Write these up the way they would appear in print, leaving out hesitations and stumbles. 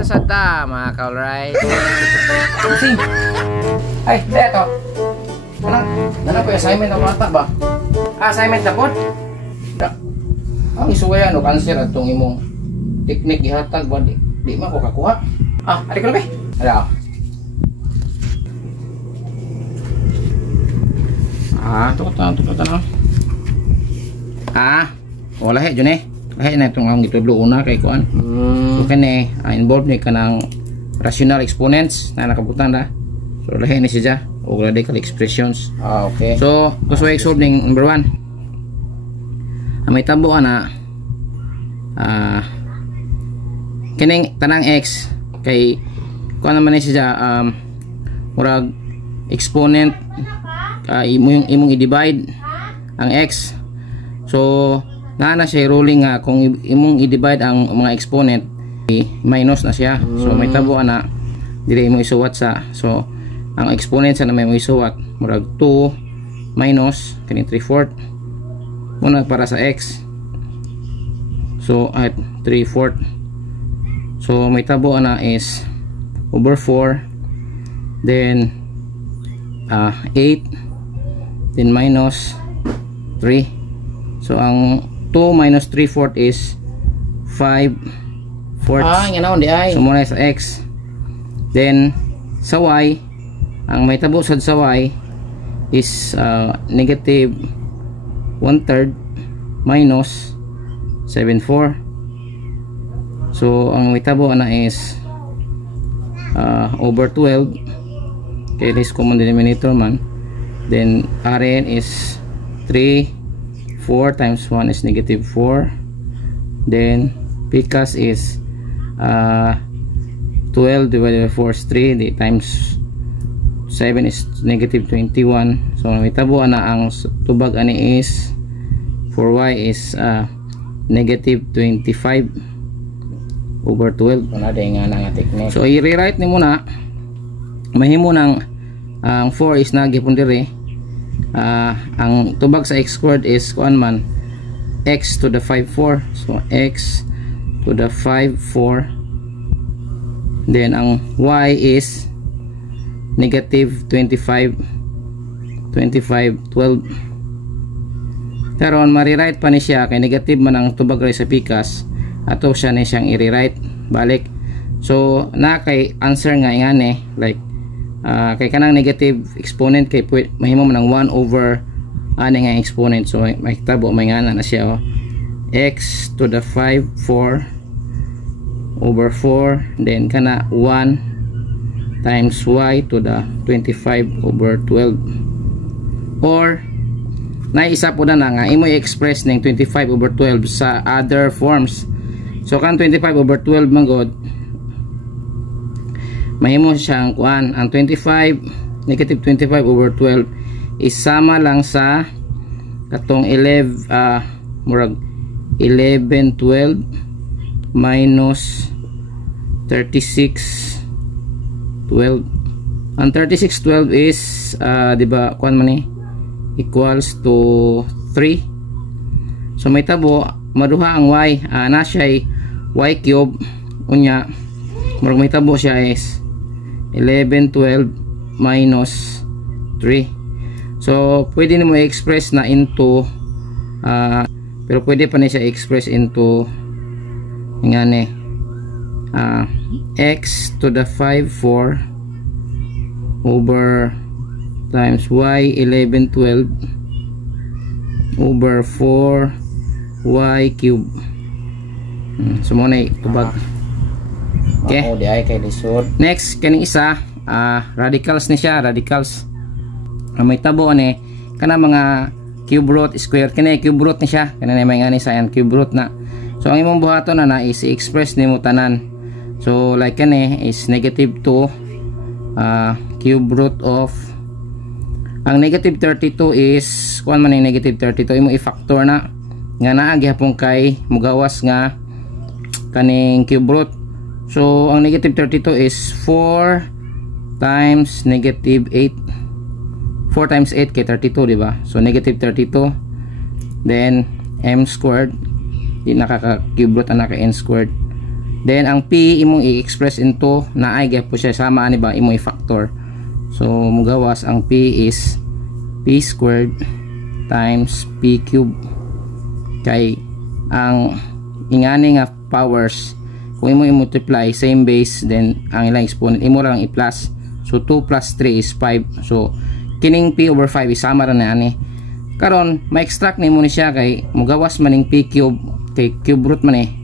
sa sada mga ka-alright. Sing. Ay, eto. Ano po assignment ng bata ba? Assignment na po? Ang isuwayan o cancer at itong imong teknik gihatag ba di man ko kakuha. Adik ko na ba? Ala. Tukot na. Lahi dyan eh. Lahi na itong ang gitudlo una kay kuan. So kani involved ni kanang rational exponents na nakabutan da. So lahi ni siya o radical expressions. Okay. So gusto ko i-solve ning number 1. May tabo ana kining tanang x kay kuan naman ni siya murag exponent imong i-divide ang x. So na siya ruling nga kung imong i-divide ang mga exponent minus na siya. So may tabo ana dili imong isuwat sa so ang exponent sa na may isuwat murag 2 minus kini 3/4 muna para sa x. So at 3/4 so may tabo ana is over 4 then 8 then minus 3. So ang 2 minus 3/4 is 5/4. Nganaon di ay. So muna sa x. Then sa y ang may tabo sad sa y is negative 1/3 minus 7/4. So ang may tabo na is over 12. Okay, this common denominator man. Then Rn is 3/4 times 1 is negative 4. Then Pcas is 12 divided by 4 is 3. The times 7 is negative 21. So may tabo na ang tubag ani is for y is negative 25 over 12. So i-rewrite ni muna mahimo nang ang 4 is nagipon dire. Ang tubag sa x squared is kuan man x to the 5/4. So x to the 5/4. Then ang y is negative 25 12. Pero ma-rewrite pa ni siya kay negative man ang tubag sa Pcas ato siya ni siyang i-rewrite balik. So na kay answer nga ingani like kay kanang negative exponent kay mahimo man ang 1 over ani nga exponent. So may tabo may ngana na siya x to the 5/4 over 4 then kana 1 times y to the 25 over 12. Or naisa po na nga imo i-express ning 25 over 12 sa other forms. So kan 25 over 12 man god mahimo siyang kuan ang 25 negative 25 over 12 is sama lang sa katong 11 murag 11 12 minus 36 12. Ang 36 12 is di ba kuan man ni equals to 3. So may tabo maduha ang y na siya y cube unya murag may tabo siya is 11 12 minus 3. So pwede nimo i-express na into pero pwede pa ni siya i-express into ngani x to the 5/4 over times y 11 12 over 4 y cube. So mo na tubag. Okay. Next kaning isa radicals ni siya, radicals. May tabo ani kana mga cube root square kani cube root ni siya kana may ngani sa yan cube root na. So ang imong buhaton na is i-express nimo tanan. So like kani is negative 2 cube root of ang negative 32 is kuan man ni negative 32 imo i-factor na nga naa gihapon kay mugawas nga kaning cube root. So ang negative 32 is 4 times negative 8. 4 times 8 kay 32 di ba? So negative 32 then m squared di nakaka cube root ana ka n squared Then ang p imong i-express into na ay po siya sama ani ba imong i-factor. So mugawas ang p is p squared times p cube. Kay ang ingani nga powers kung imo i-multiply same base, then ang ilang exponent imo lang i-plus. So 2 plus 3 is 5. So kining p over 5 isama ra na ani. Karon ma-extract nimo ni siya kay mugawas maning p cube kay cube root man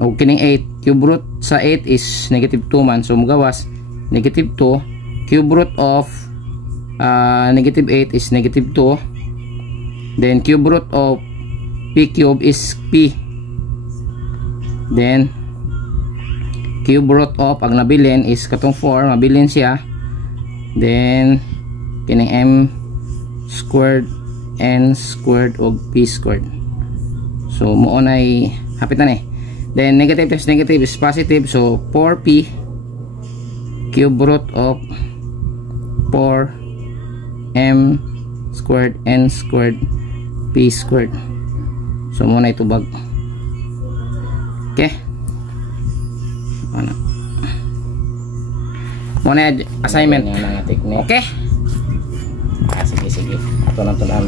o kining 8 cube root sa 8 is negative 2 man, so mugawas negative 2 cube root of negative 8 is negative 2, then cube root of p cube is p, then cube root of ang nabilin is katong 4 mabilin siya, then kining m squared n squared og p squared. So mo nay hapitan then negative times negative is positive, so 4p cube root of 4m squared n squared p squared. So mo na itubag. Okay, ano mo na assignment nga technique. Okay, sige ato nang tunan.